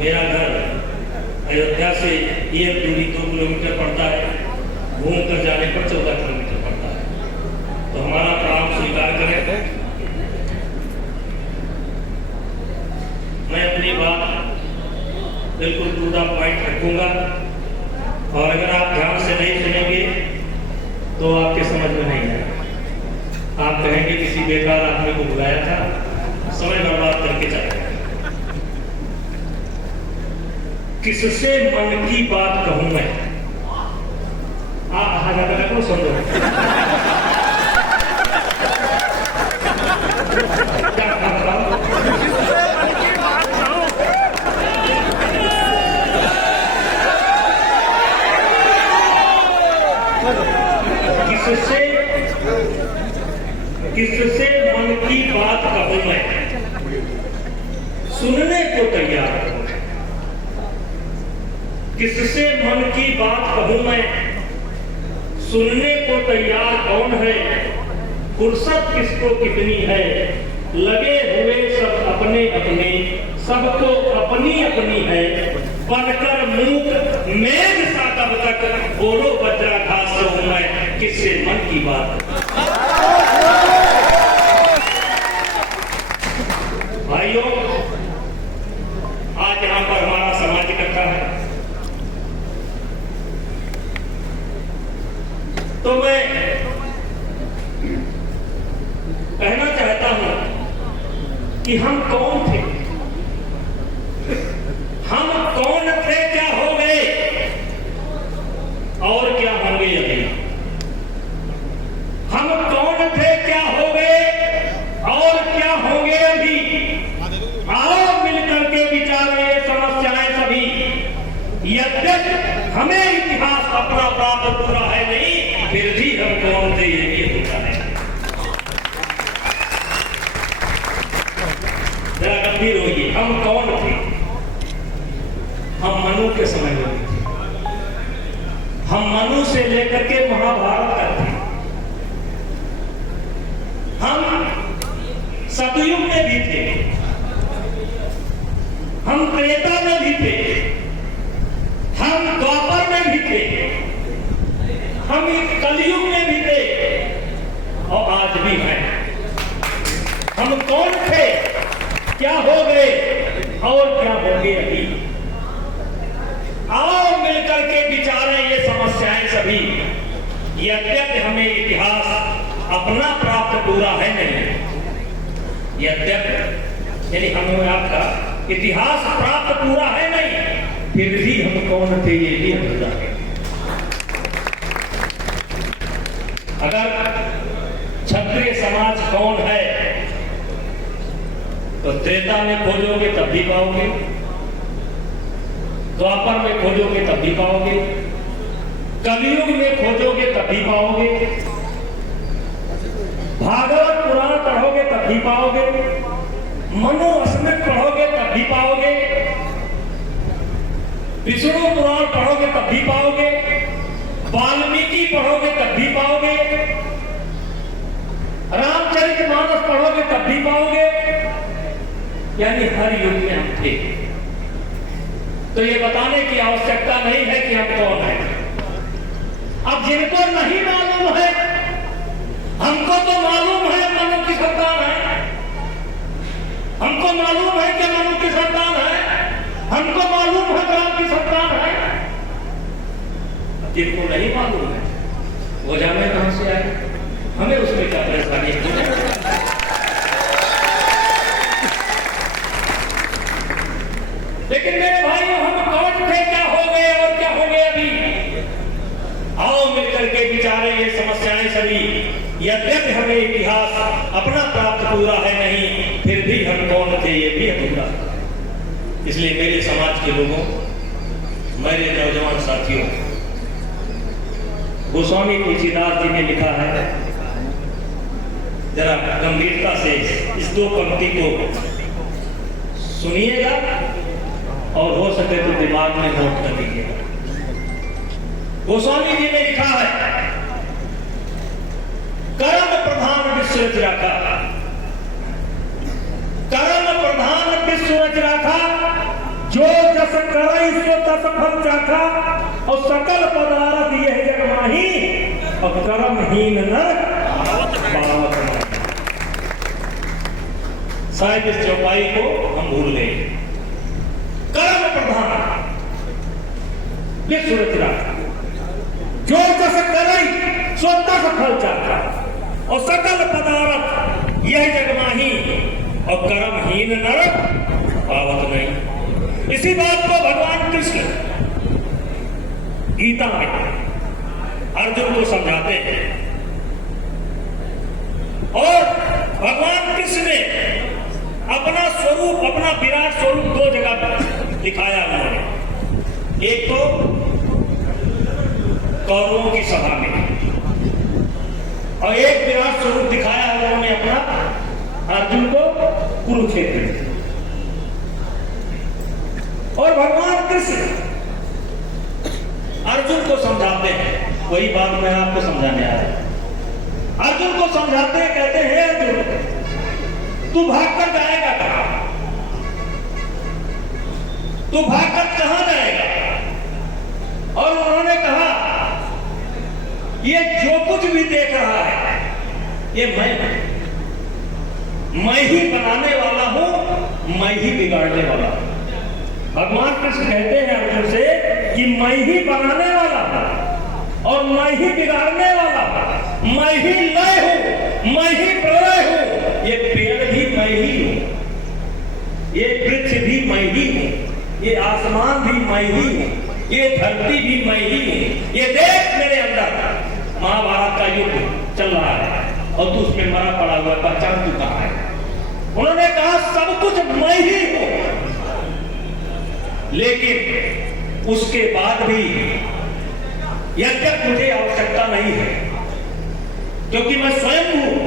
मेरा घर अयोध्या से एक दूरी 2 किलोमीटर पड़ता है, घूम कर जाने पर 14 किलोमीटर पड़ता है। तो हमारा प्रणाम स्वीकार करें। मैं अपनी बात बिल्कुल टू द पॉइंट रखूंगा और अगर आप ध्यान से नहीं सुनेंगे तो आपके समझ में नहीं आएगा। आप कहेंगे किसी बेकार आदमी को बुलाया था, समय बर्बाद करके चला गया। किससे मन की बात कहूं मैं, आप हजार को सुन लो। किससे मन की बात कहूं मैं, सुनने को तैयार हूं। किससे मन की बात कहूं मैं, सुनने को तैयार कौन है। फुर्सत किसको कितनी है, लगे हुए सब अपने अपने, सबको अपनी अपनी है। बनकर मूक मेघ सा कब तक, बोलो वज्राघात हूं मैं, किससे मन की बात। भाइयों, आज यहां पर हमारा समाज इकट्ठा है, तो मैं कहना चाहता हूं कि हम कौन थे, हम कौन थे, क्या हो गए और क्या होंगे अभी। हम कौन थे, क्या हो गए और क्या होंगे अभी। आओ मिलकर के विचारें ये समस्याएं सभी। यद्यपि हमें इतिहास अपना प्राप्त पूरा है नहीं, फिर भी हम कौन थे ये भी होता है। जरा गंभीर होइए, हम कौन थे। हम मनु के समय में थे, हम मनु से लेकर के महाभारत तक थे। हम सतयुग में भी थे, हम त्रेता में भी थे, हम द्वापर में भी थे, हम कलयुग में भी थे और आज भी हैं। हम कौन थे, क्या हो गए और क्या होंगे अभी। आओ मिलकर के विचारें ये समस्याएं सभी। यद्यपि हमें इतिहास अपना प्राप्त पूरा है नहीं, यद्यपि यानी हमें आपका इतिहास प्राप्त पूरा है नहीं, फिर भी हम कौन थे ये भी अधूरा है। अगर क्षत्रिय समाज कौन है तो त्रेता में खोजोगे तब भी पाओगे, द्वापर में खोजोगे तब भी पाओगे, कलयुग में खोजोगे तब भी पाओगे, भागवत पुराण पढ़ोगे तब भी पाओगे, मनुस्मृति पढ़ोगे तब भी पाओगे, विष्णु पुराण पढ़ोगे तब भी पाओगे, वाल्मीकि पढ़ोगे तब भी पाओगे, रामचरितमानस पढ़ोगे तब भी पाओगे। यानी हर युग में हम थे। तो ये बताने की आवश्यकता नहीं है कि हम कौन हैं। अब जिनको नहीं मालूम है, हमको तो मालूम है मनु की संतान है, हमको मालूम है कि मनु की संतान है, हमको मालूम है राम की संतान है। जिनको नहीं मालूम है वो जाने कहां से आए, हमें उसमें क्या परेशानी है। लेकिन मेरे भाइयों, हम कौन थे, क्या हो गए और क्या हो गए अभी? आओ मिलकर के विचारें ये समस्याएं सभी। यद्यपि हमें इतिहास अपना प्राप्त पूरा है नहीं, फिर भी हम कौन थे ये भी अधूरा। इसलिए मेरे समाज के लोगों, मेरे नौजवान साथियों, गोस्वामी तुलसीदास जी ने लिखा है, जरा गंभीरता से इस दो पंक्ति को सुनिएगा और हो सके तो दिमाग में नोट कर लीजिएगा। गोस्वामी जी ने लिखा है, कर्म प्रधान विश्व रच राखा, कर्म प्रधान विश्व रच राखा, जो जस करई सो तस फल चाखा, और सकल पदार्थ यह जग माही, और कर्महीन नर पावत नहीं। शायद इस चौपाई को हम भूल गए। कर्म प्रधान विश्व रच राखा, जो जस करई सो तस फल चाखा, और सकल पदार्थ यह जग माही, और कर्महीन नर पावत नहीं। इसी बात को भगवान कृष्ण गीता में अर्जुन को समझाते हैं, और भगवान कृष्ण ने अपना स्वरूप, अपना विराट स्वरूप दो जगह दिखाया उन्होंने। एक तो कौरवों की सभा में, और एक विराट स्वरूप दिखाया उन्होंने अपना अर्जुन को कुरुक्षेत्र में। और भगवान कृष्ण अर्जुन को समझाते हैं, वही बात मैं आपको समझाने आ रहा हूं। अर्जुन को समझाते हैं, कहते हैं, अर्जुन तू भागकर जाएगा कहां? तू भागकर कहां जाएगा? और उन्होंने कहा, ये जो कुछ भी देख रहा है ये मैं ही बनाने वाला हूं, मैं ही बिगाड़ने वाला हूं। भगवान कृष्ण कहते हैं अर्जुन से कि मैं ही बनाने वाला हूं और मैं ही बिगाड़ने वाला हूं, मैं ही लय हूं, मैं ही प्रलय हूं, ये पेड़ भी मैं ही हूं, ये वृक्ष भी मैं ही हूं, ये आसमान भी मैं ही हूं, ये धरती भी मैं ही हूं, ये देश मेरे अंदर। महाभारत का युद्ध चल रहा है और तू उसमें मरा पड़ा हुआ, पहचान तू कहां है? उन्होंने कहा सब कुछ मैं ही हूं, लेकिन उसके बाद भी यद्यप मुझे आवश्यकता नहीं है, क्योंकि मैं स्वयं हूं,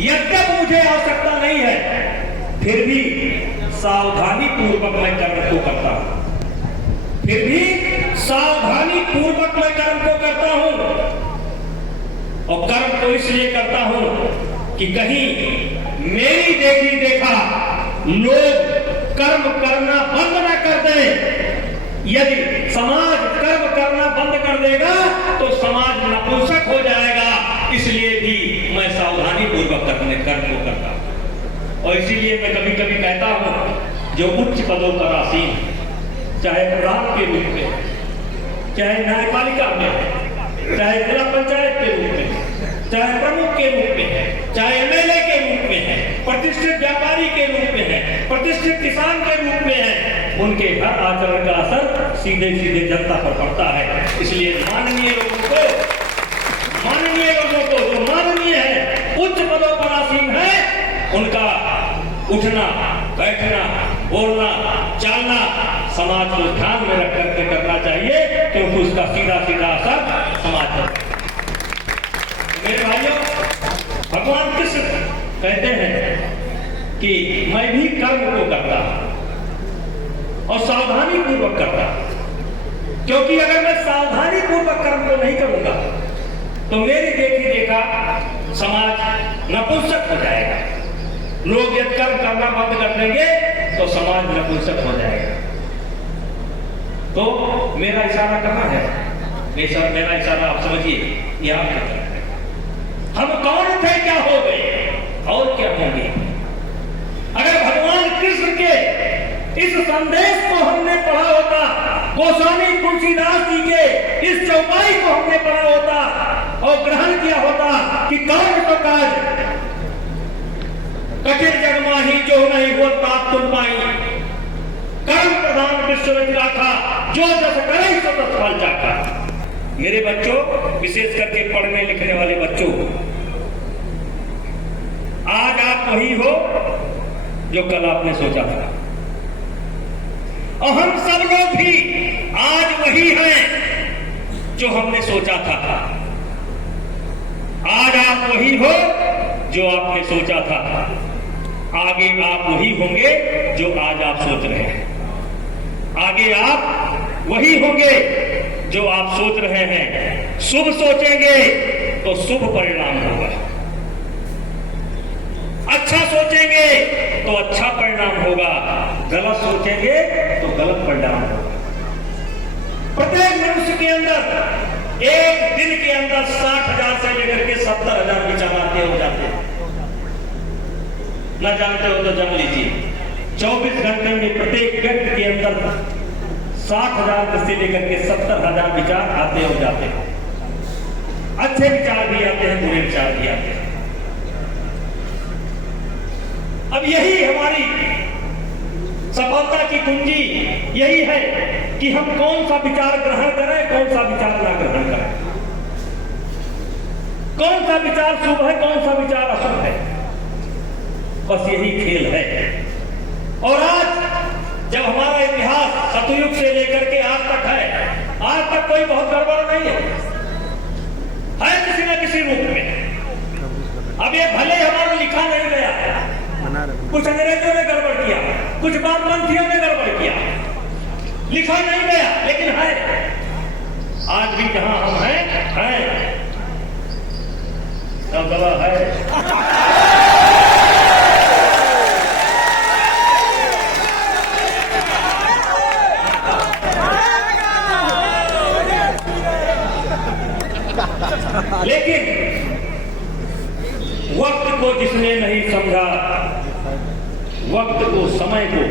यद्यप मुझे आवश्यकता नहीं है, फिर भी सावधानी पूर्वक मैं कर्म को करता हूं, फिर भी सावधानी पूर्वक मैं कर्म को करता हूं। और कर्म को इसलिए करता हूं कि कहीं मेरी देखी देखा लोग कर्म करना बंद न कर दे। यदि समाज कर्म करना बंद कर देगा तो समाज नपुंसक हो जाएगा। इसलिए भी मैं सावधानी पूर्वक कर्म को करता हूं। और इसीलिए मैं कभी कभी कहता हूं, जो उच्च पदों पर आसीन, चाहे प्रधान के रूप में, चाहे न्यायपालिका में, चाहे जिला पंचायत के रूप में, चाहे प्रमुख के रूप में है, चाहे एमएलए के रूप में है, प्रतिष्ठित व्यापारी के रूप में है, प्रतिष्ठित किसान के रूप में है, उनके हर आचरण का असर सीधे सीधे जनता पर पड़ता है। इसलिए माननीय लोगों को जो माननीय है, उच्च पदों पर आसीन है, उनका उठना, बैठना, बोलना, चालना समाज को ध्यान में रख करके करना चाहिए, क्योंकि उसका सीधा सीधा असर समाज पर। मेरे भाइयों, भगवान कृष्ण कहते हैं कि मैं भी कर्म को करता और सावधानी पूर्वक करता, क्योंकि अगर मैं सावधानी पूर्वक कर्म को नहीं करूंगा तो मेरी देखी देखा समाज नपुंसक हो जाएगा। लोग यदि कर्म करना बंद कर देंगे तो समाज नपुंसक हो जाएगा। तो मेरा इशारा कहां है? मेरा इशारा आप समझिए, यहां पर है। हम कौन थे, क्या हो गए और क्या होंगे? अगर भगवान कृष्ण के इस संदेश को हमने पढ़ा होता, गोस्वामी तुलसीदास जी के इस चौपाई को हमने पढ़ा होता और ग्रहण किया होता कि कर्म तो काज कठिन जग माही, जो नहीं वो तात तुम पाई, कर्म विश्व था, जो जस करे सो तस फल चाखा। मेरे बच्चों, विशेष करके पढ़ने लिखने वाले बच्चों, आज आप वही हो जो कल आपने सोचा था, और हम सब लोग भी आज वही हैं जो हमने सोचा था। आज आप वही हो जो आपने सोचा था, आगे आप वही होंगे जो आज आप सोच रहे हैं। आगे आप वही होंगे जो आप सोच रहे हैं। शुभ सोचेंगे तो शुभ परिणाम होगा, अच्छा सोचेंगे तो अच्छा परिणाम होगा, गलत सोचेंगे तो गलत परिणाम होगा। प्रत्येक मनुष्य के अंदर एक दिन के अंदर 60,000 से लेकर के 70,000 विचार आते हो जाते हैं। न जानते हो तो जान लीजिए, 24 घंटे में प्रत्येक व्यक्ति के अंदर 60,000 से लेकर के 70,000 विचार आते हो जाते हैं। अच्छे विचार भी आते हैं, बुरे विचार भी आते हैं। अब यही हमारी सफलता की कुंजी यही है कि हम कौन सा विचार ग्रहण करें, कौन सा विचार ना ग्रहण करें, कौन सा विचार शुभ है, कौन सा विचार अशुभ है। बस यही खेल है। और आज जब हमारा इतिहास सतयुग से लेकर के आज तक है, आज तक कोई बहुत गड़बड़ नहीं है किसी न किसी रूप में। अब ये भले हमारा लिखा नहीं गया, कुछ अंग्रेजों ने गड़बड़ किया, कुछ वामपंथियों ने गड़बड़ किया, लिखा नहीं गया, लेकिन है। आज भी जहां हम हैं सब गलत है। लेकिन वक्त को जिसने नहीं समझा, वक्त को समय को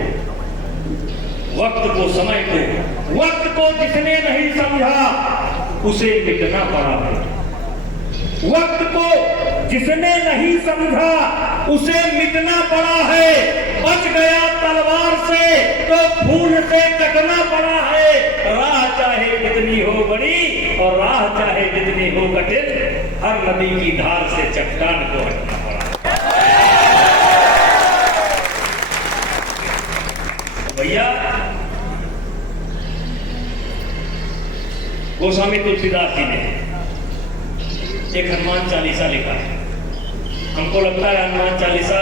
जिसने नहीं समझा उसे मिटना पड़ा है। वक्त को जिसने नहीं समझा उसे मिटना पड़ा है। बच गया तलवार से तो फूल से कटना पड़ा है। राह चाहे जितनी हो बड़ी और राह चाहे जितनी हो कठिन, हर नदी की धार से चट्टान को हटना पड़ा। भैया, गोस्वामी तुलसीदास जी ने एक हनुमान चालीसा लिखा है। हमको लगता है हनुमान चालीसा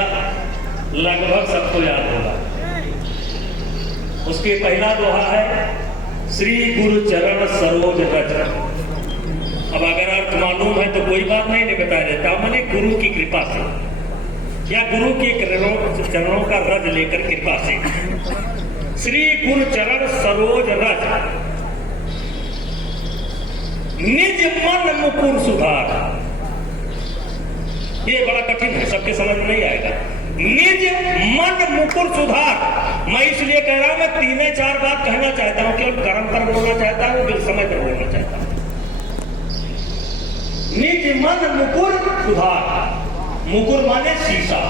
लगभग सबको याद होगा। उसके पहला दोहा है, श्री गुरु चरण सरोज रज। अब अगर अर्थ मालूम है तो कोई बात नहीं बताया जाता, मैंने गुरु की कृपा से या गुरु के चरणों का रज लेकर कृपा से। श्री गुरु चरण सरोज रज, निज मन मुकुर सुधार। ये बड़ा कठिन है, सबके समझ में नहीं आएगा। निज मन मुकुर सुधार। मैं इसलिए कह रहा हूं, मैं 3-4 बात कहना चाहता हूं, केवल कर्म पर बोलना चाहता हूं, फिर समय पर बोलना चाहता हूं। निज मन मुकुर सुधार। मुकुर माने शीशा,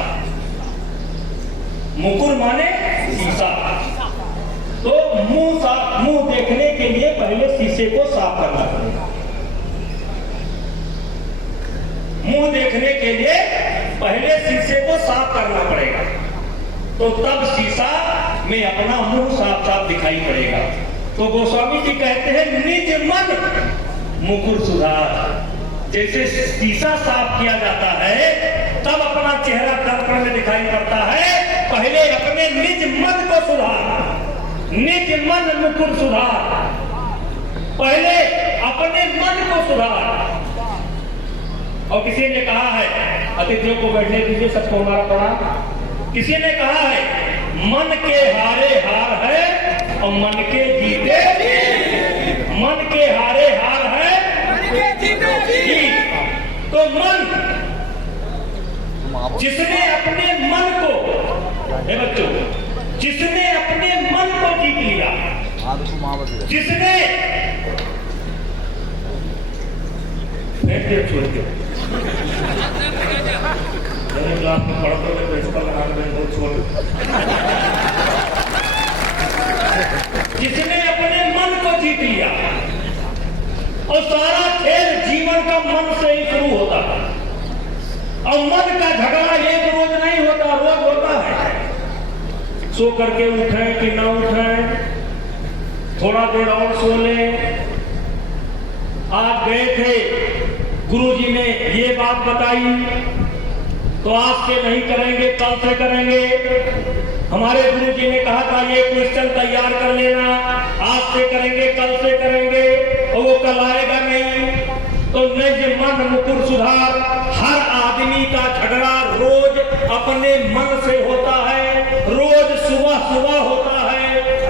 मुकुर माने शीशा। तो मुंह देखने के लिए पहले शीशे को साफ करना पड़ेगा। मुंह देखने के लिए पहले शीशे को साफ करना पड़ेगा, तो तब शीशा में अपना मुंह साफ साफ दिखाई पड़ेगा। तो गोस्वामी जी कहते हैं, निज मन मुकुर सुधार। जैसे शीशा साफ किया जाता है तब अपना चेहरा दर्पण में दिखाई पड़ता है, पहले अपने निज मन को सुधार। निज मन मुकुर सुधार, पहले अपने मन को सुधार। और किसी ने कहा है, अतिथियों को बैठने दीजिए, सबको हमारा प्रणाम। किसी ने कहा है, मन के हारे हार है और मन के जीते मन के हारे हार है, मन के जीते जीत। तो मन, जिसने अपने मन को, बच्चों, जिसने अपने मन को जीत लिया, जिसने छोड़ के क्लास में पढ़ते हुए प्रिंसिपल बहुत छोड़, और सारा खेल जीवन का मन से ही शुरू होता है। और मन का झगड़ा एक रोज नहीं होता, रोज होता है। सो करके उठे कि ना उठे, थोड़ा देर और सो ले। आज गए थे, गुरुजी ने ये बात बताई, तो आज से नहीं करेंगे, कल से करेंगे। हमारे गुरुजी ने कहा था ये क्वेश्चन तैयार कर लेना, आज से करेंगे, कल से करेंगे, और वो कल आएगा नहीं। तो निज मन मुकुर सुधार। हर आदमी का झगड़ा रोज अपने मन से होता है, रोज सुबह सुबह होता है।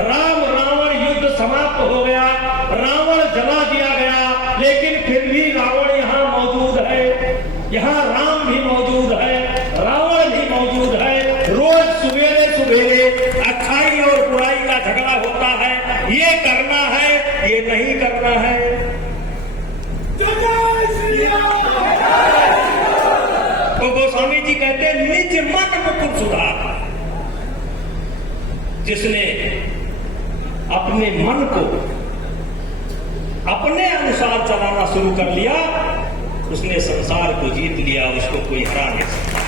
राम रावण युद्ध समाप्त हो गया, रावण जला दिया गया, लेकिन फिर भी रावण यहाँ मौजूद है, यहाँ राम भी मौजूद है, रावण भी मौजूद है। रोज सवेरे सवेरे अच्छाई और बुराई का झगड़ा होता है। ये करना है, ये नहीं करना है। तो गोस्वामी जी कहते हैं निज मन मुकुर सुधार। जिसने अपने मन को अपने अनुसार चलाना शुरू कर लिया, उसने संसार को जीत लिया, उसको कोई हरा नहीं सकता।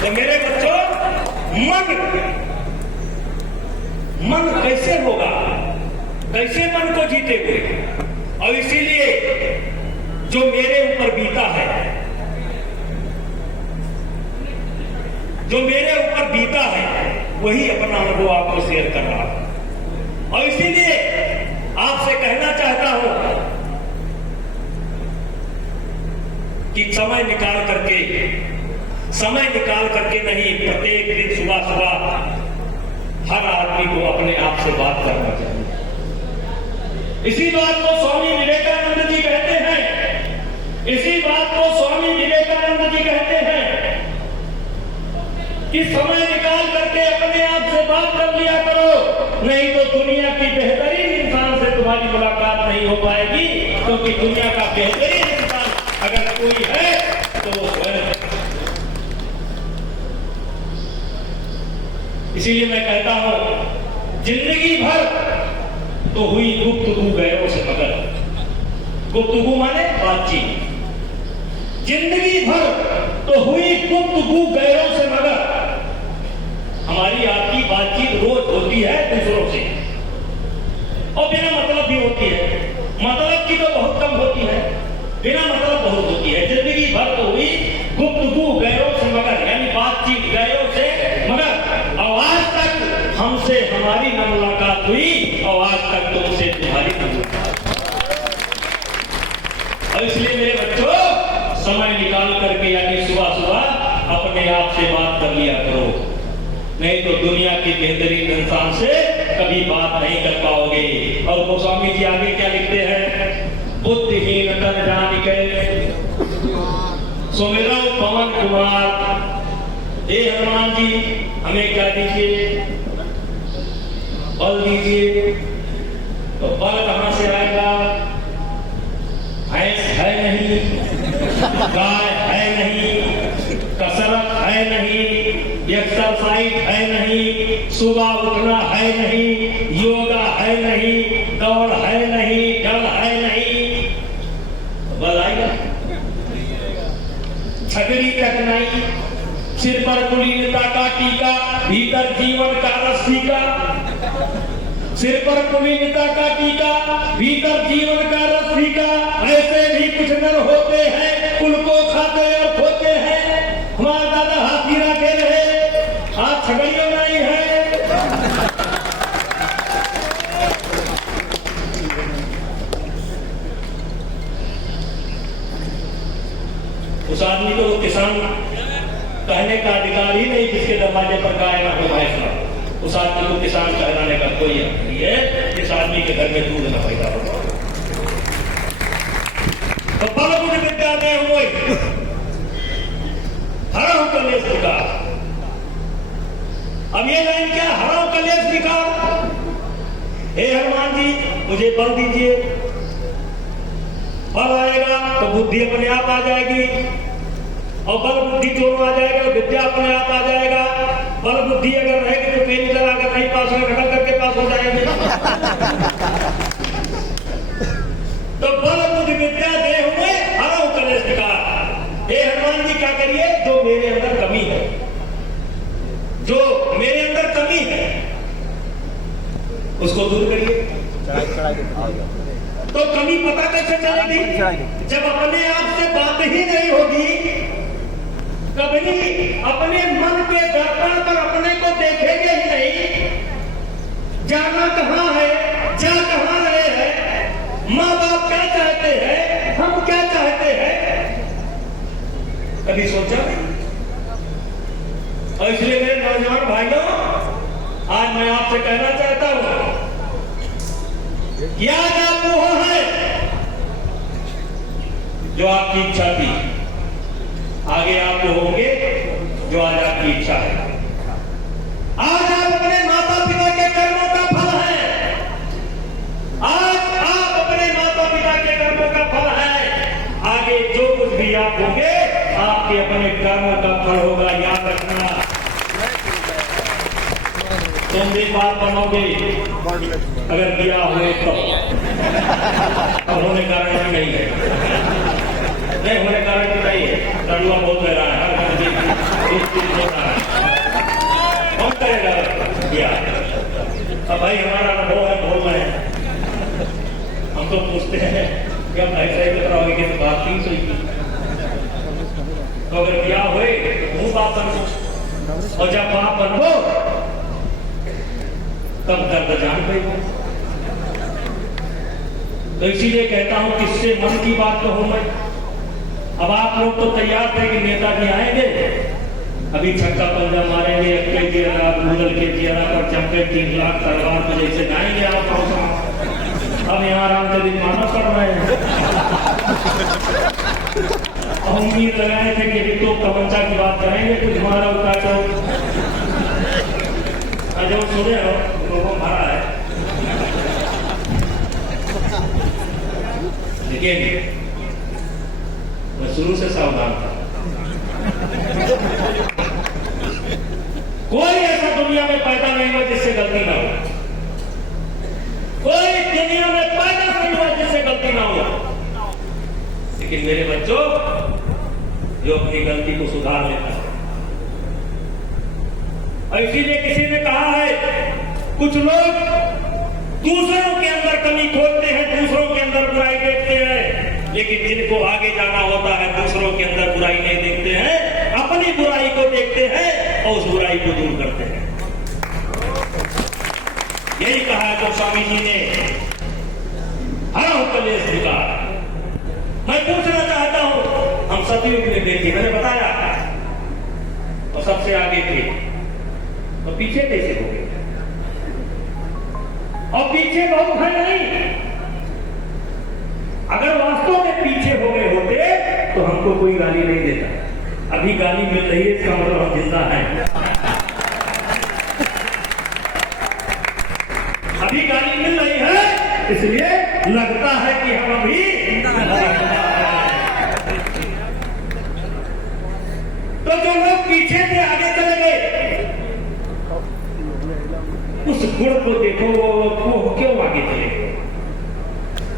तो मेरे बच्चों, मन कैसे होगा, कैसे मन को जीते हुए? और इसीलिए जो मेरे ऊपर बीता है, जो मेरे ऊपर बीता है, वही अपना अनुभव आपको शेयर कर रहा हूं। और इसीलिए आपसे कहना चाहता हूं कि समय निकाल करके नहीं, प्रत्येक दिन सुबह सुबह हर आदमी को अपने आप से बात करना चाहिए। इसी बात को स्वामी विवेकानंद जी कहते हैं, इसी बात को स्वामी विवेकानंद जी कहते हैं कि समय निकाल करके अपने आप से बात कर लिया करो, नहीं तो दुनिया की बेहतरीन इंसान से तुम्हारी मुलाकात नहीं हो पाएगी। क्योंकि दुनिया का बेहतरीन इंसान अगर कोई है तो वो है। इसीलिए मैं कहता हूं, जिंदगी भर तो हुई गुफ्तगू गैरों से मगर। गुफ्तगू माने बातचीत। जिंदगी भर तो हुई गुफ्तगू गैरों से मगर। हमारी आपकी बातचीत रोज होती है दूसरों से, और बिना मतलब भी होती है। मतलब की तो बहुत कम होती है, बिना मतलब बहुत होती है। जिंदगी भर तो हुई गुफ्तगू गैरों से मगर, यानी बातचीत गैरों से मगर। और आज तक हमसे हमारी न मुलाकात हुई, और आज तक तुमसे तुम्हारी न मुलाकात। और इसलिए मेरे बच्चों, समय निकाल करके यानी सुबह सुबह अपने आप से बात कर लिया करो, नहीं तो दुनिया की बेहतरीन इंसान से कभी बात नहीं कर पाओगे। और गोस्वामी जी आगे क्या लिखते हैं? बुद्धिहीन तन जान के सुमिरो पवन कुमार। हे हनुमान जी, हमें क्या दीजिए? बल दीजिए। तो बल कहां से आएगा? भैंस है नहीं, गाय है नहीं, कसरत है नहीं, एक्सरसाइज है नहीं, सुबह उठना है नहीं, योगा है नहीं, दौड़ है नहीं, जल है नहीं, बल आएगा? छगड़ी तक नहीं, सिर पर कुलीनता का टीका, भीतर जीवन का रस्सी का। सिर पर कुलीनता का टीका, भीतर जीवन का रस्सी का। ऐसे भी कुछ नर होते हैं, कुल को खाते और खोते हैं। हमारा दादा हाथीरा के रहे, आज छगड़ियों नहीं है। उस आदमी को किसान कहने का अधिकार ही नहीं जिसके दरवाजे पर गाय ना हो भैंस ना। उस आदमी को किसान कहलाने का कोई हक नहीं है जिस आदमी के घर में दूध न पैदा हो। तो बल बुद्धि विद्या में हुए हराओ कलेश लिखा। अब ये लाइन क्या? हराओ कलेश लिखा। हे हनुमान जी, मुझे बल दीजिए। बल आएगा तो बुद्धि अपने आप आ जाएगी, और बल बुद्धि दोनों आ जाएगा, विद्या अपने आप आ जाएगा। बल बुद्धि अगर रहेगी तो फेल निकल, अगर नहीं पास होगा निकल करके पास हो जाएंगे। उसको दूर करिए। तो कमी पता कैसे चलेगी जब अपने आप से बात ही नहीं होगी, कभी अपने मन के दर्पण पर अपने को देखेंगे ही नहीं, जाना कहां है, जा कहां रहे हैं, माँ बाप क्या चाहते हैं, हम क्या चाहते हैं, कभी सोचा नहीं। और इसलिए मेरे नौजवान भाइयों, आज मैं आपसे कहना चाहता हूं, याद आप वो है जो आपकी इच्छा थी, आगे आप वो होंगे जो आज आपकी इच्छा है। आज आप अपने माता पिता के कर्मों का फल है, आज आप अपने माता पिता के कर्मों का फल है, आगे जो कुछ भी आप होंगे आपके अपने कर्मों का फल होगा, याद रखना। तुम भी बात बनोगे अगर दिया हुए तो होने का कारण नहीं है, नहीं होने का कारण नहीं है। लड़ुआ बहुत रह रहा है, कौन करेगा दिया? अब भाई हमारा अनुभव है, बोल रहे हैं, हम तो पूछते हैं कि हम ऐसा ही बताओगे कि तो बात नहीं सही की। तो अगर दिया हुए तो बाप बनो, और जब बाप बनो तब दर्द जान गई। तो इसीलिए कहता हूं किससे मन की बात कहूं मैं। अब आप लोग तो तैयार थे कि नेताजी आएंगे, अभी छक्का पंजा मारेंगे, अक्के जियारा गूगल के जियारा पर चमके 3 लाख तलवार को जैसे जाएंगे आप। अब यहाँ आराम से दिन माना पड़ रहे हैं। उम्मीद लगाए थे कि तो तमंचा की बात करेंगे, कुछ हमारा उतार जो सुने हो लोगों भरा है। लेकिन मैं शुरू से सावधान था। कोई ऐसा दुनिया में पैदा नहीं हुआ जिससे गलती ना हो, कोई दुनिया में पैदा नहीं हुआ जिससे गलती ना हो। लेकिन मेरे बच्चों जो अपनी गलती को सुधार लेता है, और इसीलिए किसी ने कहा है कुछ लोग दूसरों के अंदर कमी खोजते हैं, दूसरों के अंदर बुराई देखते हैं, लेकिन जिनको आगे जाना होता है दूसरों के अंदर बुराई नहीं देखते हैं, अपनी बुराई को देखते हैं और उस बुराई को दूर करते हैं। यही कहा जो स्वामी जी ने हरा कलेश विकार। मैं पूछना चाहता हूं, हम सतयुग में देखिए, मैंने बताया और सबसे आगे थे, तो पीछे कैसे हो गए? और पीछे बहुत है नहीं। अगर वास्तव में पीछे हो गए होते तो हमको कोई गाली नहीं देता। अभी गाली मिल रही है, इसका मतलब हम जिंदा हैं। अभी गाली मिल रही है, इसलिए लगता है कि हम अभी तो जो लोग पीछे थे आगे चले गए, उस गुण को देखो, वो क्यों आगे चले गए?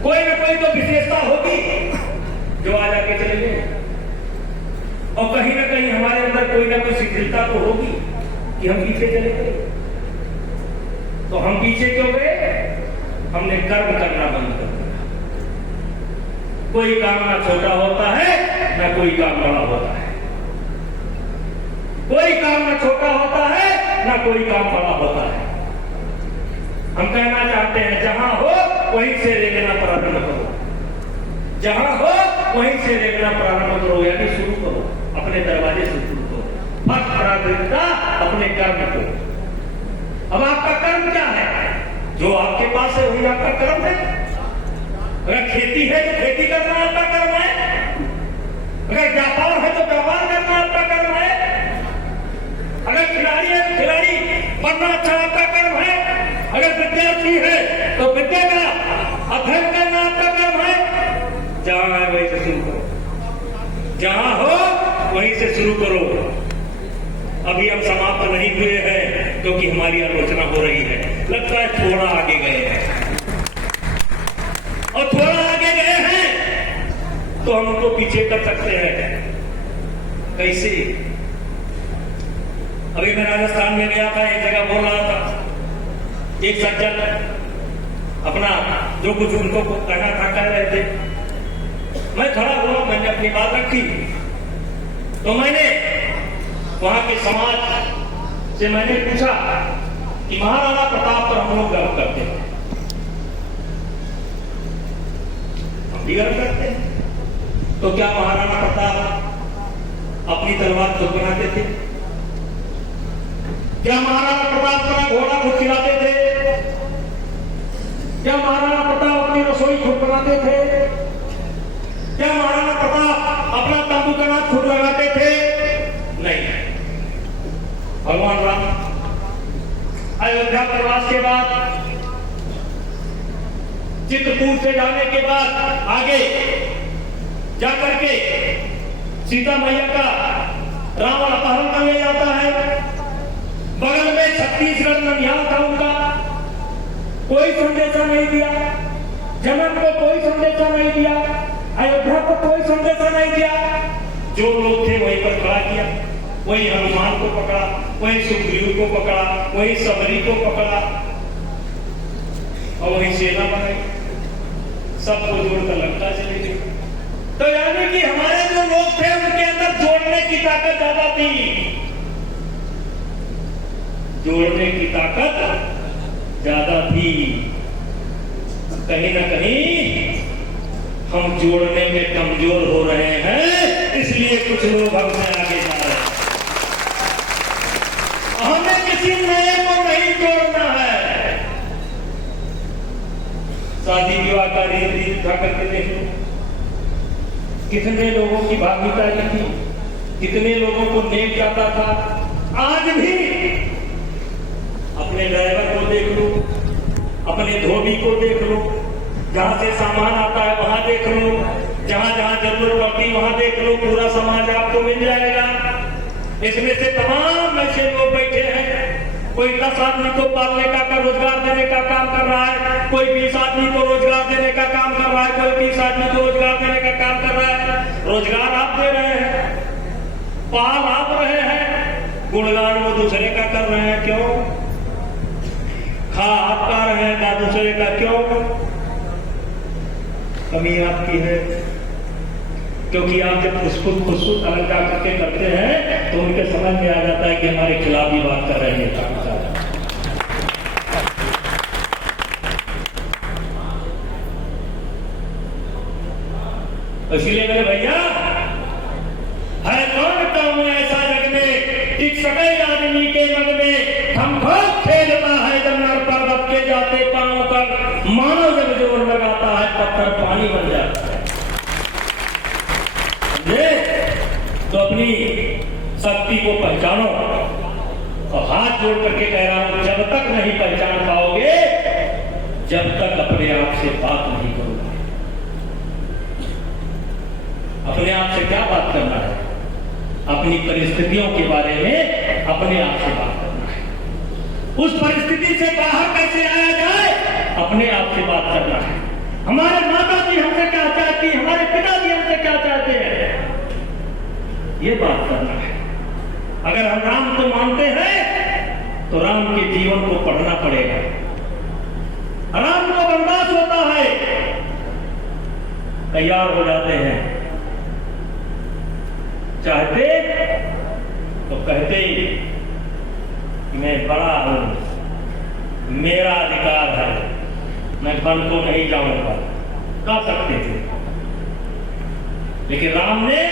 कोई ना कोई तो विशेषता होगी जो आज आगे चले गए, और कहीं ना कहीं हमारे अंदर कोई ना कोई शिथिलता तो होगी कि हम पीछे चले गए। तो हम पीछे क्यों गए? हमने कर्म करना बंद कर दिया। कोई काम ना छोटा होता है, ना कोई काम बड़ा होता है। कोई काम ना छोटा होता है, ना कोई काम बड़ा होता है। हम कहना चाहते हैं जहां हो वहीं से रेंगना प्रारंभ करो, जहां हो वहीं से रेंगना प्रारंभ करो, यानी शुरू करो, अपने दरवाजे से शुरू करो। फर्स्ट प्राथमिकता अपने कर्म को। अब आपका कर्म क्या है? जो आपके पास है वही आपका कर्म है। अगर खेती है तो खेती करना आपका कर्म है, अगर व्यापार है तो व्यापार करना आपका कर्म है, अगर खिलाड़ी है तो खिलाड़ी बनना अच्छा आपका कर्म है, अगर विद्यार्थी है तो विद्या का अध्ययन करना आपका कर्म है। जहां है वहीं से शुरू करो, जहां हो वहीं से शुरू करो। अभी हम समाप्त नहीं हुए हैं क्योंकि हमारी आलोचना हो रही है, लगता है थोड़ा आगे गए हैं, और थोड़ा आगे गए हैं तो हम उनको पीछे कर सकते हैं। कैसे? अभी मैं राजस्थान में गया था, एक जगह बोल रहा था, एक सज्जन अपना जो कुछ उनको कहना था कह रहे थे। मैं खड़ा हुआ, मैंने अपनी बात रखी। तो मैंने वहां के समाज से मैंने पूछा कि महाराणा प्रताप पर हम लोग गर्व करते हैं, हम भी गर्व करते हैं, तो क्या महाराणा प्रताप अपनी तलवार खुद बनाते थे? क्या महाराणा प्रताप अपना घोड़ा खुद खिलाते थे? क्या महाराणा प्रताप अपनी रसोई खुद बनाते थे? क्या महाराणा प्रताप अपना तंबू का नाद खुद लगाते थे? नहीं। भगवान राम अयोध्या प्रवास के बाद, चित्रकूट से जाने के बाद आगे जाकर के सीता मैया का रावण अपहरण कर ले जाता है। बगल में छत्तीसगढ़ ननिहाल था उनका, कोई संदेशा नहीं दिया। जनक को कोई संदेशा नहीं दिया, अयोध्या को कोई संदेशा नहीं दिया। जो लोग थे वहीं पर खड़ा किया, वही हनुमान को पकड़ा, वही सुग्रीव को पकड़ा, वही सबरी को पकड़ा और वही सेना बनाई, सबको जोड़कर लंका चले गए। तो यानी कि हमारे जो लोग थे उनके अंदर जोड़ने की ताकत ज्यादा थी, जोड़ने की ताकत ज्यादा थी। कहीं ना कहीं हम जोड़ने में कमजोर हो रहे हैं, इसलिए कुछ लोग हमसे आगे जा रहे हैं। हमें किसी नए को नहीं जोड़ना है। शादी विवाह का रीति उठा करके देख लो, कितने लोगों की भागीदारी थी, कितने लोगों को नेक जाता था। आज भी अपने ड्राइवर को देख लो, अपने धोबी को देख लो, जहां से सामान आता है वहां देख लो, जहां जहां जरूरत पड़ती वहां देख लो, पूरा समाज आपको मिल जाएगा। इसमें से तमाम ऐसे लोग बैठे हैं, कोई 10 आदमी को पालने का रोजगार देने का काम कर रहा है, कोई 20 आदमी को रोजगार देने का काम कर रहा है, कोई 30 आदमी को रोजगार देने का काम कर रहा है। रोजगार आप दे रहे हैं, पाल आप रहे हैं, गुणगान वो दूसरे का कर रहे हैं, क्यों? खा आप का रहे हैं का दूसरे का, क्यों? कमी आपकी है, क्योंकि आप जब खुशबू अलंकार करके करते हैं तो उनके समझ में आ जाता है कि हमारे खिलाफ ही बात कर रहे हैं। इसलिए मेरे भैया, है कौन काम ऐसा जग में एक सकल आदमी के मन में हम बहुत खेलता है, जब नर पर्वत के जाते पांव कर मानो जब जोर लगाता है पत्थर पानी बन जाता है। तो अपनी शक्ति को पहचानो और हाथ जोड़ करके कह रहा हूं, जब तक नहीं पहचान पाओगे जब तक अपने आप से बात नहीं करोगे। अपने आप से क्या बात करना है? अपनी परिस्थितियों के बारे में अपने आप से बात करना है। उस परिस्थिति से बाहर कैसे आया जाए, अपने आप से बात करना है। हमारे माता जी हमसे क्या चाहती, हमारे पिताजी हमसे क्या चाहते हैं, ये बात करना है। अगर हम राम को मानते हैं तो राम के जीवन को पढ़ना पड़ेगा। राम को वनवास होता है, तैयार हो जाते हैं, चाहते तो कहते ही मैं बड़ा हूं, मेरा अधिकार है, मैं वन को नहीं जाऊंगा, कह सकते थे। लेकिन राम ने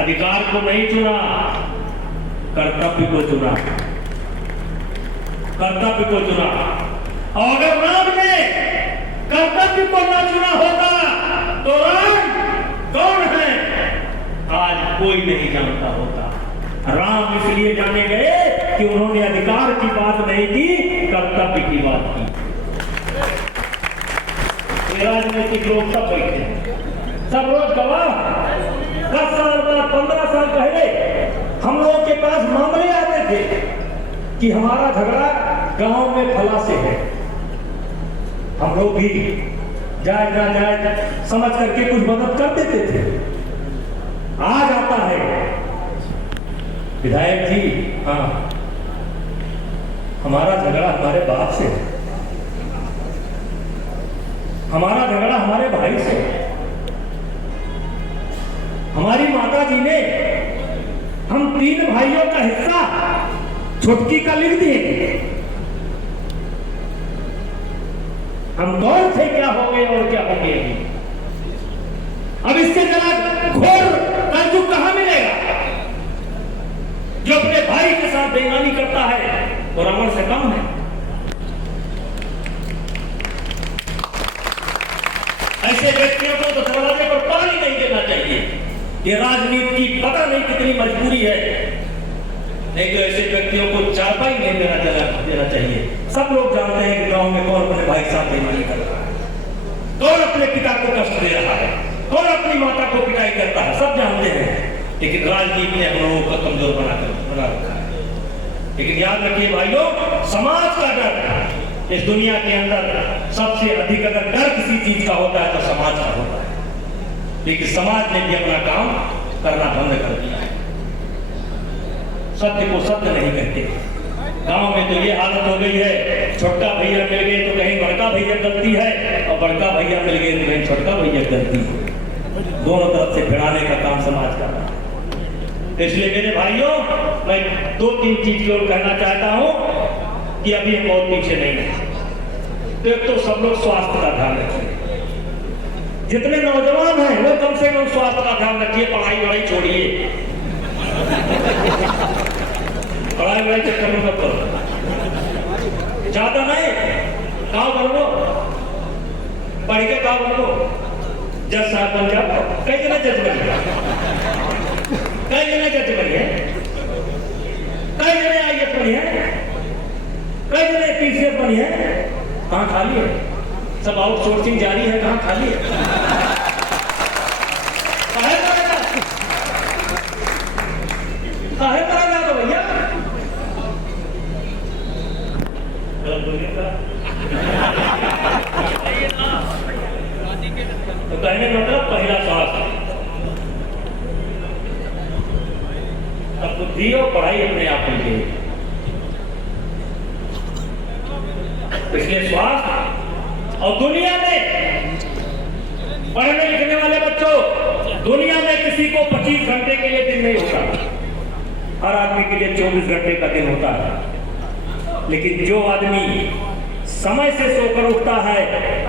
अधिकार को नहीं चुना, कर्तव्य को चुना, कर्तव्य को चुना। और अगर राम ने कर्तव्य को न चुना होता तो राम कौन है आज कोई नहीं जानता होता। राम इसलिए जाने गए कि उन्होंने अधिकार की बात नहीं की, कर्तव्य की बात की। राजनीतिक लोग सब बैठे, सब लोग गवाह। 10 साल बाद, 15 साल पहले हम लोगों के पास मामले आते थे कि हमारा झगड़ा गांव में फला से है। हम लोग भी जाए ना जाए समझ करके कुछ मदद कर देते थे। आज आता है विधायक जी, हाँ हमारा झगड़ा हमारे बाप से, हमारा झगड़ा हमारे भाई से। हमारी माता जी ने हम 3 भाइयों का हिस्सा छुटकी का लिख दिए। हम कौन थे, क्या हो गए और क्या हो गए। अब इससे जरा घोर कलयुग कहां मिलेगा। जो अपने भाई के साथ बेईमानी करता है वो रावण से कम है। ऐसे व्यक्तियों को तो दरवाजे पर पानी नहीं देना चाहिए। ये राजनीति की पता नहीं कितनी मजबूरी है, नहीं तो ऐसे व्यक्तियों को चारपाई नहीं देना चाहिए। सब लोग जानते हैं कि गांव में कौन अपने भाई के साथ बेईमानी कर रहा है, कौन अपने पिता को कष्ट दे रहा है, कौन अपनी माता को पिटाई करता है, सब जानते हैं। लेकिन राजनीति ने हम लोगों को कमजोर बना रखा है। लेकिन याद रखिए भाइयों, समाज का डर इस दुनिया के अंदर सबसे अधिक अगर डर किसी चीज का होता है तो समाज का होता है। लेकिन समाज ने भी अपना काम करना बंद कर दिया है। सत्य को सत्य नहीं कहते। गांव में तो ये हालत हो गई है, छोटा भैया मिल गए तो कहीं बड़का भैया गलती है, और बड़का भैया मिल गए तो कहीं छोटा भैया गलती है। दोनों तरफ से भिड़ाने का काम समाज कर रहा है। इसलिए मेरे भाइयों, मैं 2-3 चीज की ओर कहना चाहता हूं कि अभी हम बहुत पीछे नहीं है। तो एक तो सब लोग स्वास्थ्य का ध्यान रखिए। जितने नौजवान हैं वो कम से कम स्वास्थ्य का ध्यान रखिए। पढ़ाई वढ़ाई छोड़िए, पढ़ाई वढ़ाई चक्कर में मत करो, ज्यादा नहीं। कहाँ बनो, पढ़ के कहाँ बनो, जज साहब बन जाओ। कई जगह जज बन गया, कई जगह जज बनी है, कई जगह IAS बनी है, कई जगह PCS बनी है। कहाँ खाली है? सब आउटसोर्सिंग जारी है, कहाँ खाली है? काहे करेगा तो भैया, तो कहने का मतलब पहला स्वास्थ्य, अब बुद्धि और पढ़ाई अपने आप में है। इसलिए स्वास्थ्य और दुनिया में पढ़ने लिखने वाले बच्चों, दुनिया में किसी को 25 घंटे के लिए दिन नहीं होता। हर आदमी के लिए 24 घंटे का दिन होता है। लेकिन जो आदमी समय से सोकर उठता है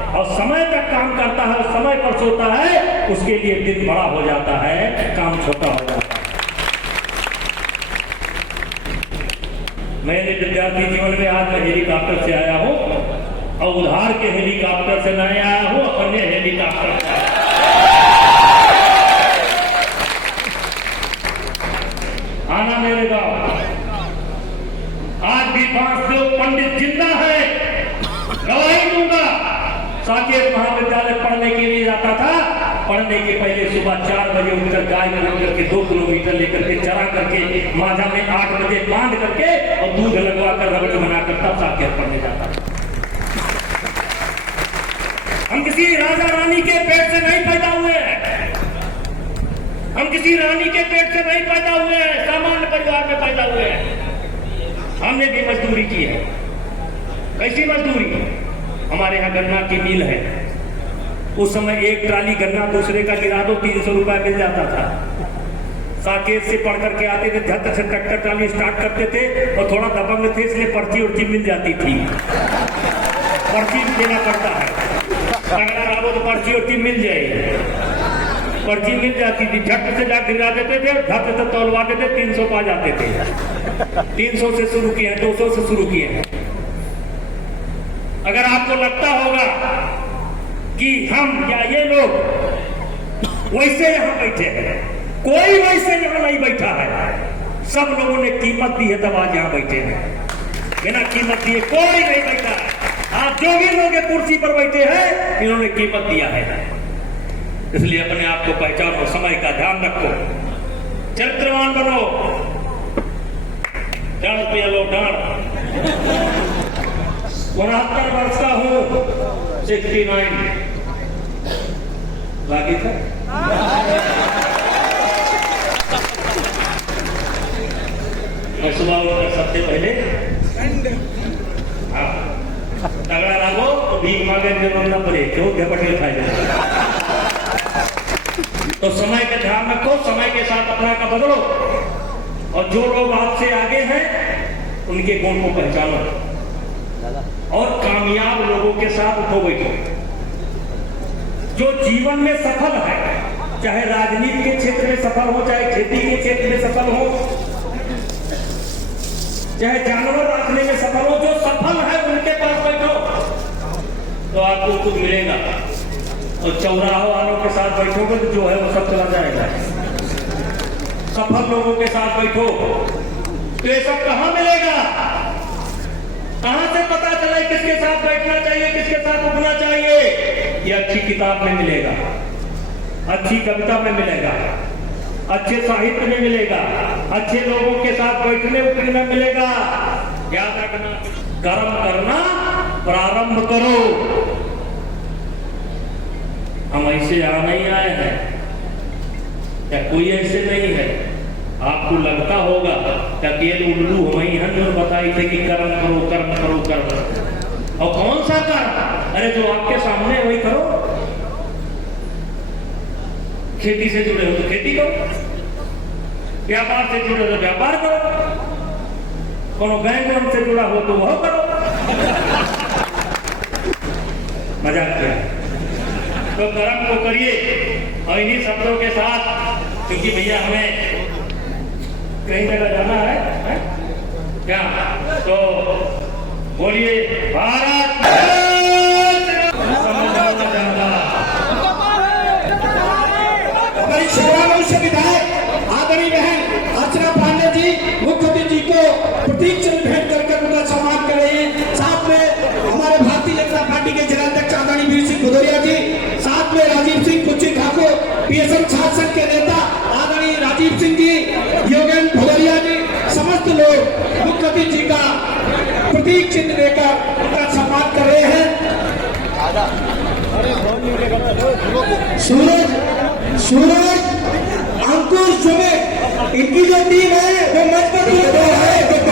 और समय तक काम करता है और समय पर सोता है, उसके लिए दिन बड़ा हो जाता है, काम छोटा हो जाता है। मैंने विद्यार्थी जीवन में आज मैं हेलीकॉप्टर से आया हूं, और उधार के हेलीकॉप्टर से नहीं आया हूं, अपने हेलीकॉप्टर से आया। आना मेरे गांव। आज भी बांसदेव पंडित जिंदा है, गवाही दूंगा। साकेत महाविद्यालय पढ़ने के लिए जाता था। पढ़ने के पहले सुबह 4 बजे उठकर गाय में लेकर के 2 किलोमीटर लेकर के चरा करके माझा में 8 बजे बांध करके और दूध लगवा कर रबड़ी बनाकर तब साकेत पढ़ने जाता था। हम किसी राजा रानी के पेट से नहीं पैदा हुए हैं, हम किसी रानी के पेट से नहीं पैदा हुए हैं, सामान्य परिवार में पैदा हुए हैं। हमने भी मजदूरी की है। कैसी मजदूरी? हमारे यहाँ गन्ना की मिल है। उस समय एक ट्राली गन्ना दूसरे का गिरा दो 300 रुपया मिल जाता था। साकेत से पढ़ करके आते थे, झट से ट्रैक्टर ट्राली स्टार्ट करते थे, और थोड़ा दबंग थे इसलिए पर्ची उर्ची मिल जाती थी। पर्ची देना पड़ता है, तो पर्ची उर्ची मिल जाएगी। पर्ची मिल जाती थी, झट से जाकर गिरा देते थे, झट से तोलवा देते, 300 पा जाते थे। 300 से शुरू किए, 200 से शुरू किए। अगर आपको लगता होगा कि हम या ये लोग वैसे यहां बैठे हैं, कोई वैसे यहां नहीं बैठा है। सब लोगों ने कीमत दी है तब आज यहां बैठे हैं। बिना कीमत दिए कोई नहीं बैठा है। आज जो भी लोग कुर्सी पर बैठे हैं, इन्होंने कीमत दिया है। इसलिए अपने आप को पहचानो, समय का ध्यान रखो, चरित्रवान बनो। डांड पे लो, डांड। 69 वर्ष का हूं, 69 बाकी था। मैं सुबह उठकर सबसे पहले भीख मांगे जरूरत न पड़े, क्यों झपटे खाए। तो समय का ध्यान रखो, समय के साथ अपना का बदलो, और जो लोग आपसे आगे हैं उनके गुण को पहचानो, और कामयाब लोगों के साथ उठो बैठो। जो जीवन में सफल है, चाहे राजनीति के क्षेत्र में सफल हो, चाहे खेती के क्षेत्र में सफल हो, चाहे जानवर रखने में सफल हो, जो सफल है उनके पास बैठो तो आपको कुछ मिलेगा। और चौराहों वालों के साथ बैठोगे तो जो है वो सब चला जाएगा। सफल लोगों के साथ बैठो तो ये सब कहां मिलेगा? कहां से पता चले किसके साथ बैठना चाहिए, किसके साथ उठना चाहिए? ये अच्छी किताब में मिलेगा, अच्छी कविता में मिलेगा, अच्छे साहित्य में मिलेगा, अच्छे लोगों के साथ बैठने उठने में मिलेगा। याद रखना, कर्म करना प्रारंभ करो। हम ऐसे आ नहीं आए हैं, या कोई ऐसे नहीं है। आपको लगता होगा कि अकेले उल्लू हम ही हैं जो बताई थे कि कर्म करो कर्म करो कर्म। और कौन सा कर्म? अरे जो आपके सामने है वही करो। खेती से जुड़े हो तो खेती करो, व्यापार से जुड़े हो तो व्यापार करो, कोनो बैंक लोन से जुड़ा हो तो वह करो। मजाक किया। तो कर्म को करिए, और इन्हीं शब्दों के साथ, क्योंकि भैया हमें कहीं जगह जाना है क्या, तो बोलिए भारत विधायक आदरणीय बहन अर्चना पांडे जी मुख्यमंत्री जी को प्रतीक चिन्ह भेंट करके उनका सम्मान कर रहे हैं। साथ में हमारे भारतीय जनता पार्टी के जिलाध्यक्ष आदरणीय वीर सिंह भदौरिया जी, साथ में राजीव सिंह कुची ठाकुर, पीएसएम शासन के नेता आदरणीय राजीव सिंह जी, योगेंद्र भदौरिया जी, समस्त लोग मुख्यमंत्री जी का प्रतीक चिन्ह देकर उनका सम्मान कर रहे हैं। सूरज अंकुश सुमित, इनकी जो टीम है वो मजबूत है।